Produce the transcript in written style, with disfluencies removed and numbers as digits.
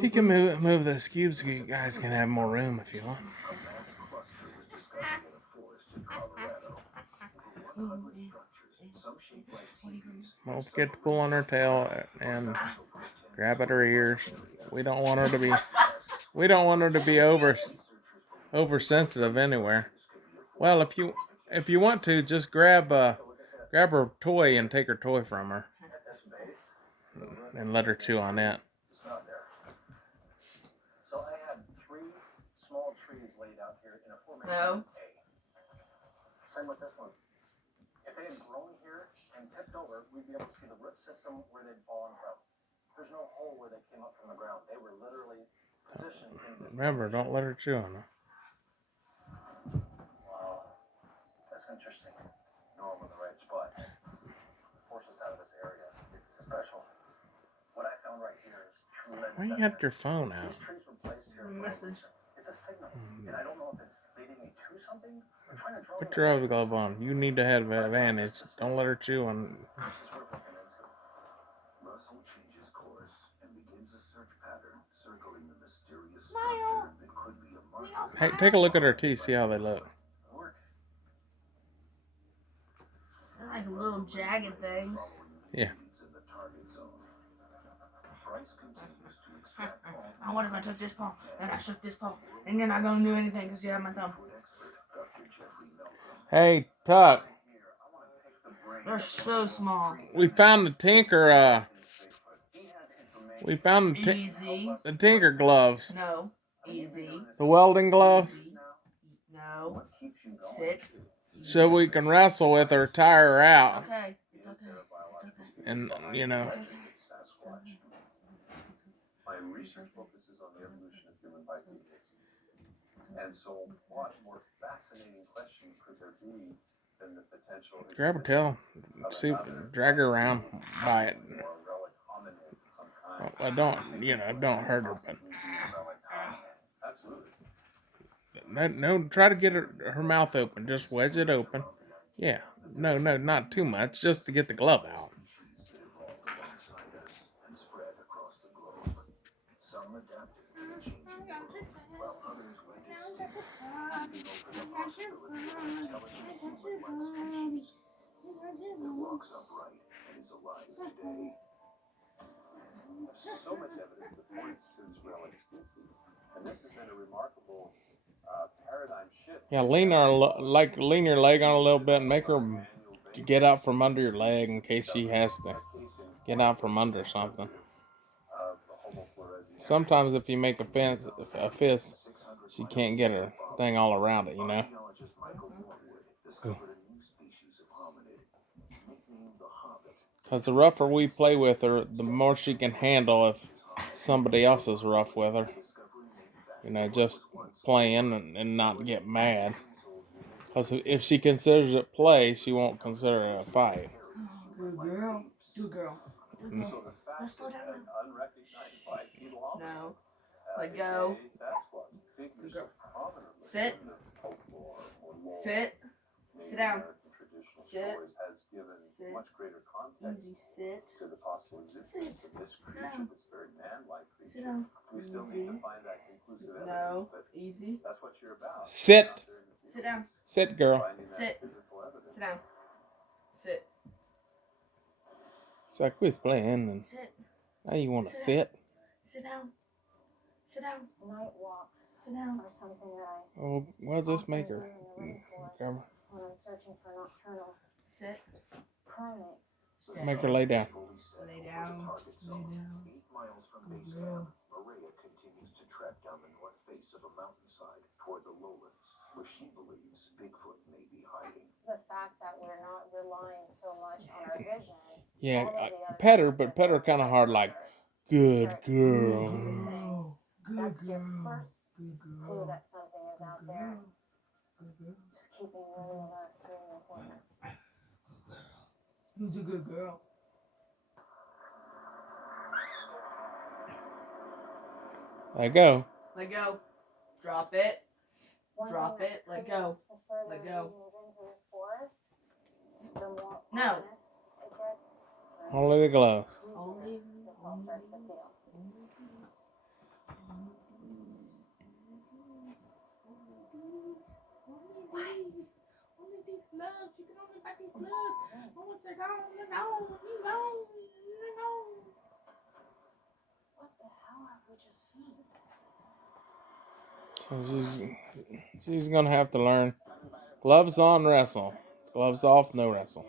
You can move those cubes so you guys can have more room if you want. Don't forget to pull on her tail and grab at her ears. We don't want her to be oversensitive anywhere. Well, if you want to, just grab her toy and take her toy from her and let her chew on that. No. Same with this one. If they had grown here and tipped over, we'd be able to see the root system where they'd fallen from. There's no hole where they came up from the ground. They were literally positioned in this. Remember, don't let her chew on her. Wow. That's interesting. No, I'm in the right spot. Force us out of this area. It's special. What I found right here is true lead. Why you got your phone out? These trees were placed here. Message. It's a signal. And I don't know if it's leading me to something. Put your other glove on. You need to have an advantage. Don't let her chew on. Russell changes course and begins a search pattern circling the mysterious Smile. structure that could be a marker. Hey, take a look at her teeth. See how they look. They're like little jagged things. Yeah. I wonder if I took this paw and I shook this paw and you're not gonna do anything because you have my thumb. Hey, Tuck. They're so small. We found the tinker. We found Easy. the tinker gloves. No. Easy. The welding gloves. Easy. No. Sit. So we can wrestle with her, tire her out. Okay. It's okay. It's okay. And, you know. My research focuses on the evolution of human bipedals. And so, what more fascinating question could there be than the potential? Grab her tail. See, drag her around by it. Well, don't hurt her, but. No, try to get her mouth open. Just wedge it open. Yeah. No, not too much. Just to get the glove out. So much evidence that points to these relic species, and this has been a remarkable paradigm shift. Yeah, lean your leg on a little bit and make her get out from under your leg in case she has to get out from under something. Sometimes if you make a fist, she can't get her thing all around it, you know. Because the rougher we play with her, the more she can handle if somebody else is rough with her. You know, just playing and not get mad. Because if she considers it play, she won't consider it a fight. Good girl. Good girl. Good girl. Let's slow down now. No. Let go. Good girl. Sit. Sit. Sit down. Sit. Sit. Easy. Sit. Sit. Sit down. Sit down. Easy. No. Easy. Sit. Sit down. Sit, girl. Sit. Sit down. Sit. So I quit playing and Sit. now you want to sit? Sit down. Sit down. Night walks Sit down. are something that I Oh, well, just make her. when I'm searching for nocturnal Sit. primates. Make her lay down. Lay down. Lay down. 8 miles from Good base girl. camp, Maria continues to track down the north face of a mountainside toward the lowlands, where she believes Bigfoot may be hiding. The fact that we're not relying so much on our vision. Yeah, pet her, but pet her kind of hard, like, good girl. That's your girl. first Good clue girl. that something is out there. Good girl. Just keeping really alert, really important. Who's a good girl? Let go. Let go. Drop it. One Drop thing it. that's Let pretty go. much the further Let go. we move into this forest, the more No. ominous it gets. Only the gloves. Only, This one starts to feel. only these gloves. You can only buy these gloves. Once they're gone, they're gone. They're gone. They're gone. What the hell have we just seen? So she's gonna have to learn. Gloves on, wrestle. Gloves off, no wrestle.